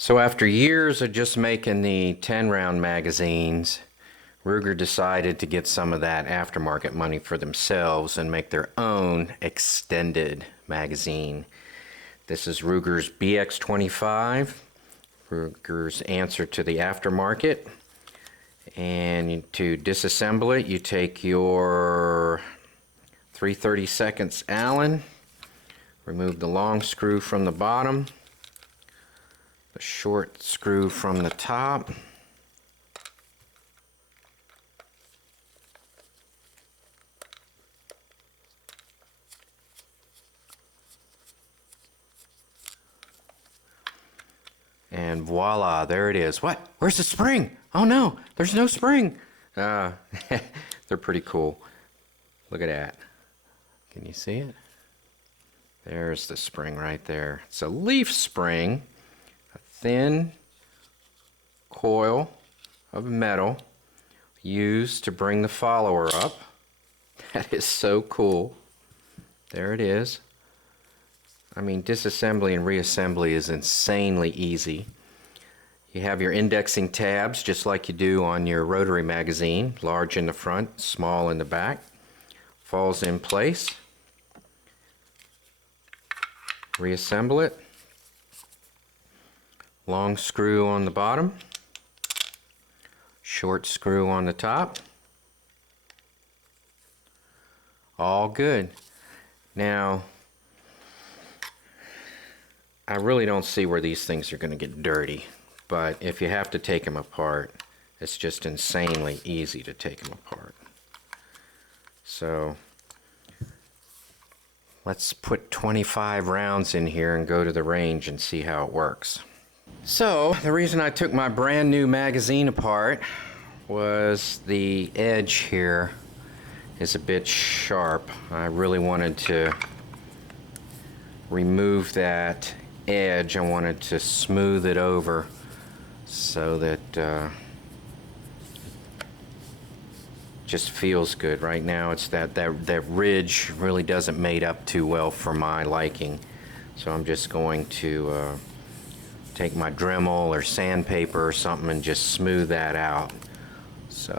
So after years of just making the 10-round magazines, Ruger decided to get some of that aftermarket money for themselves and make their own extended magazine. This is Ruger's BX25, Ruger's answer to the aftermarket. And to disassemble it, you take your 3/32 Allen, remove the long screw from the bottom, the short screw from the top, and voila, there it is. What? Where's the spring? Oh no, there's no spring. They're pretty cool. Look at that. Can you see it? There's the spring right there. It's a leaf spring, a thin coil of metal used to bring the follower up. That is so cool. There it is. I mean, disassembly and reassembly is insanely easy. You have your indexing tabs just like you do on your rotary magazine, large in the front, small in the back. Falls in place. Reassemble it. Long screw on the bottom, short screw on the top. All good. Now, I really don't see where these things are going to get dirty, but if you have to take them apart, it's just insanely easy to take them apart. So let's put 25 rounds in here and go to the range and see how it works. So the reason I took my brand new magazine apart was the edge here is a bit sharp. I really wanted to remove that edge. I wanted to smooth it over so that just feels good. Right now it's that ridge really doesn't mate up too well for my liking, so I'm just going to take my Dremel or sandpaper or something and just smooth that out. So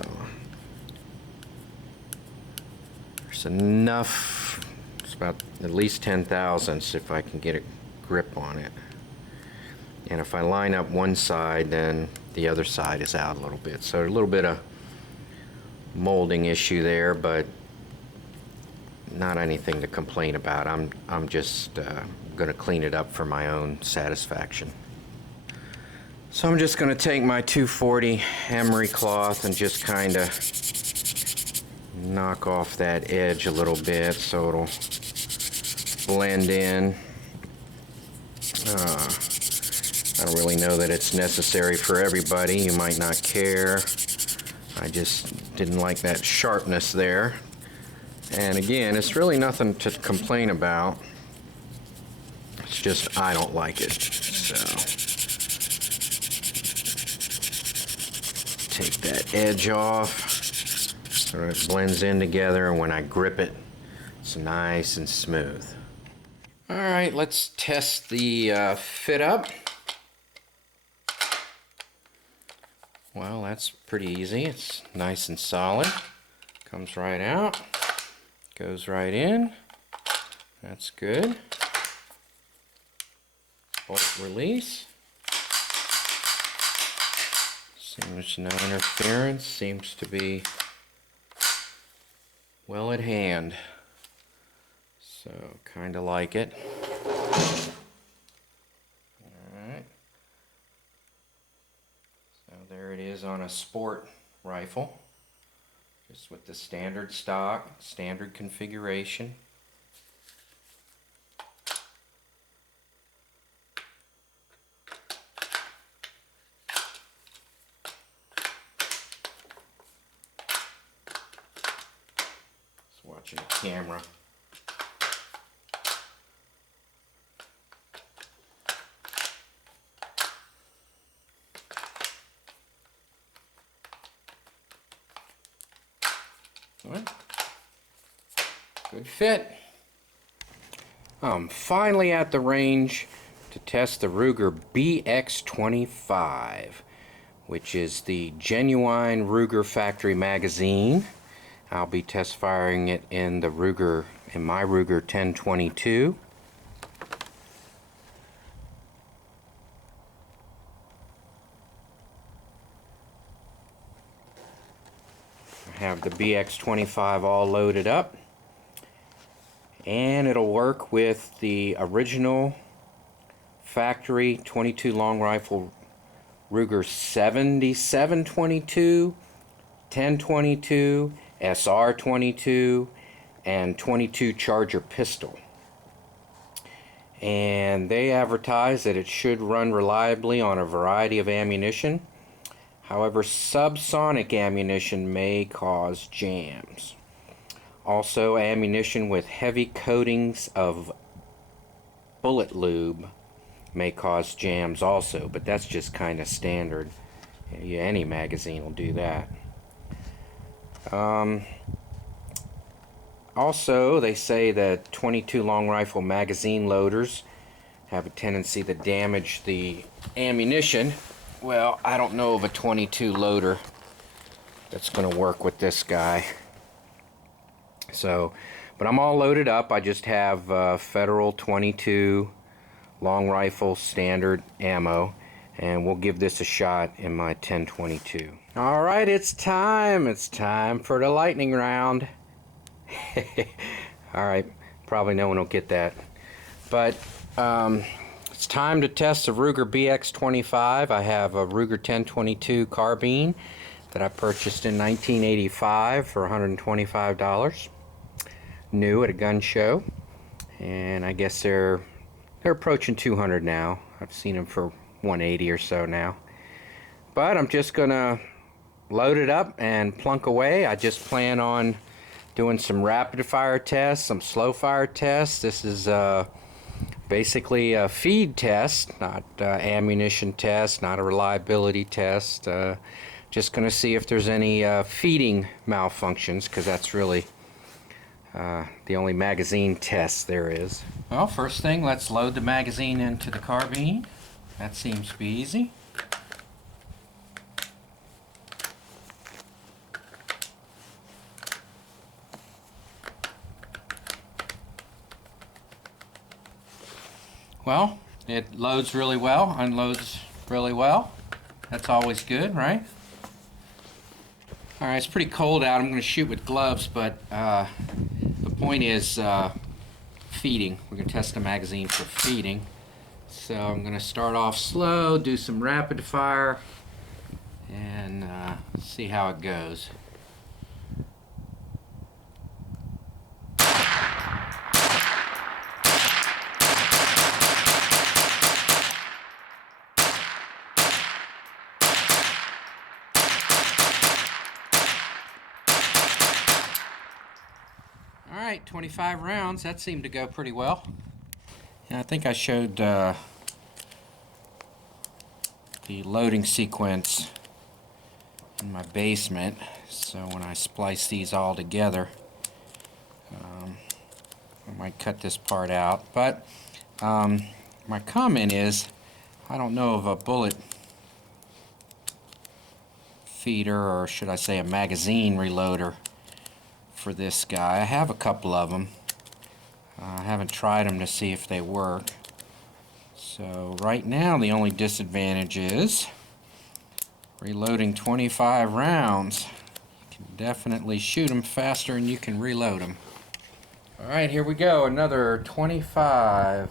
there's enough, it's about at least 10 thousandths if I can get a grip on it. And if I line up one side, then the other side is out a little bit. So a little bit of molding issue there, but not anything to complain about. I'm just going to clean it up for my own satisfaction. So I'm just going to take my 240 emery cloth and just kind of knock off that edge a little bit so it'll blend in. I don't really know that it's necessary for everybody. You might not care. I just didn't like that sharpness there. And again, it's really nothing to complain about. It's just I don't like it. So take that edge off so it blends in together, and when I grip it, it's nice and smooth. All right, let's test the fit up. Well, that's pretty easy. It's nice and solid. Comes right out, goes right in. That's good. Bolt release. Seems no interference. Seems to be well at hand. So, kind of like it. Alright. So there it is on a sport rifle. Just with the standard stock, standard configuration. Just watching the camera. Good fit. I'm finally at the range to test the Ruger BX25, which is the genuine Ruger factory magazine. I'll be test firing it in my Ruger 1022. I have the BX25 all loaded up, and it'll work with the original factory 22 long rifle Ruger 7722, 1022, SR22, and 22 Charger pistol. And they advertise that it should run reliably on a variety of ammunition. However, subsonic ammunition may cause jams. Also, ammunition with heavy coatings of bullet lube may cause jams also, but that's just kind of standard. Yeah, any magazine will do that. Also, they say that 22 long rifle magazine loaders have a tendency to damage the ammunition. Well, I don't know of a 22 loader that's going to work with this guy. So, but I'm all loaded up. I just have Federal 22 long rifle standard ammo, and we'll give this a shot in my 1022. All right, it's time for the lightning round. All right, probably no one will get that, but it's time to test the Ruger BX25. I have a Ruger 1022 carbine that I purchased in 1985 for $125, new at a gun show, and I guess they're approaching 200 now. I've seen them for 180 or so now. But I'm just gonna load it up and plunk away. I just plan on doing some rapid fire tests, some slow fire tests. This is basically a feed test, not ammunition test, not a reliability test. Just gonna see if there's any feeding malfunctions, because that's really the only magazine test there is. Well, first thing, let's load the magazine into the carbine. That seems to be easy. Well, it loads really well, unloads really well. That's always good, right? Alright, it's pretty cold out. I'm going to shoot with gloves, but the point is feeding. We're going to test the magazine for feeding. So I'm going to start off slow, do some rapid fire, and see how it goes. Alright, 25 rounds. That seemed to go pretty well. Yeah, I think I showed the loading sequence in my basement. So when I splice these all together, I might cut this part out. But my comment is, I don't know of a bullet feeder, or should I say a magazine reloader, for this guy. I have a couple of them. I haven't tried them to see if they work. So right now the only disadvantage is reloading 25 rounds. You can definitely shoot them faster than you can reload them. Alright, here we go. Another 25.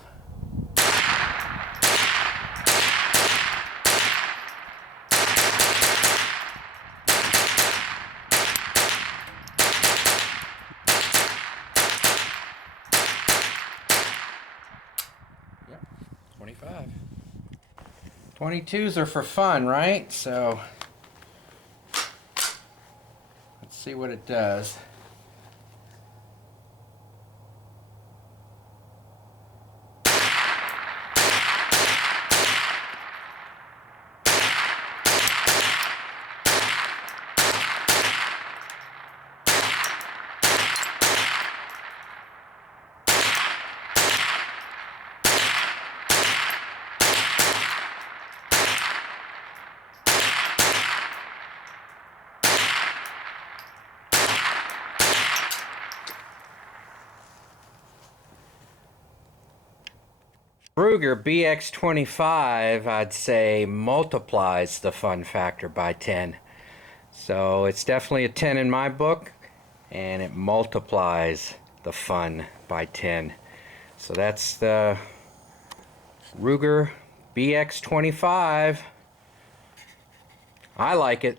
Yep, 25. 22s are for fun, right? So let's see what it does. Ruger BX25, I'd say, multiplies the fun factor by 10. So it's definitely a 10 in my book, and it multiplies the fun by 10. So that's the Ruger BX25. I like it.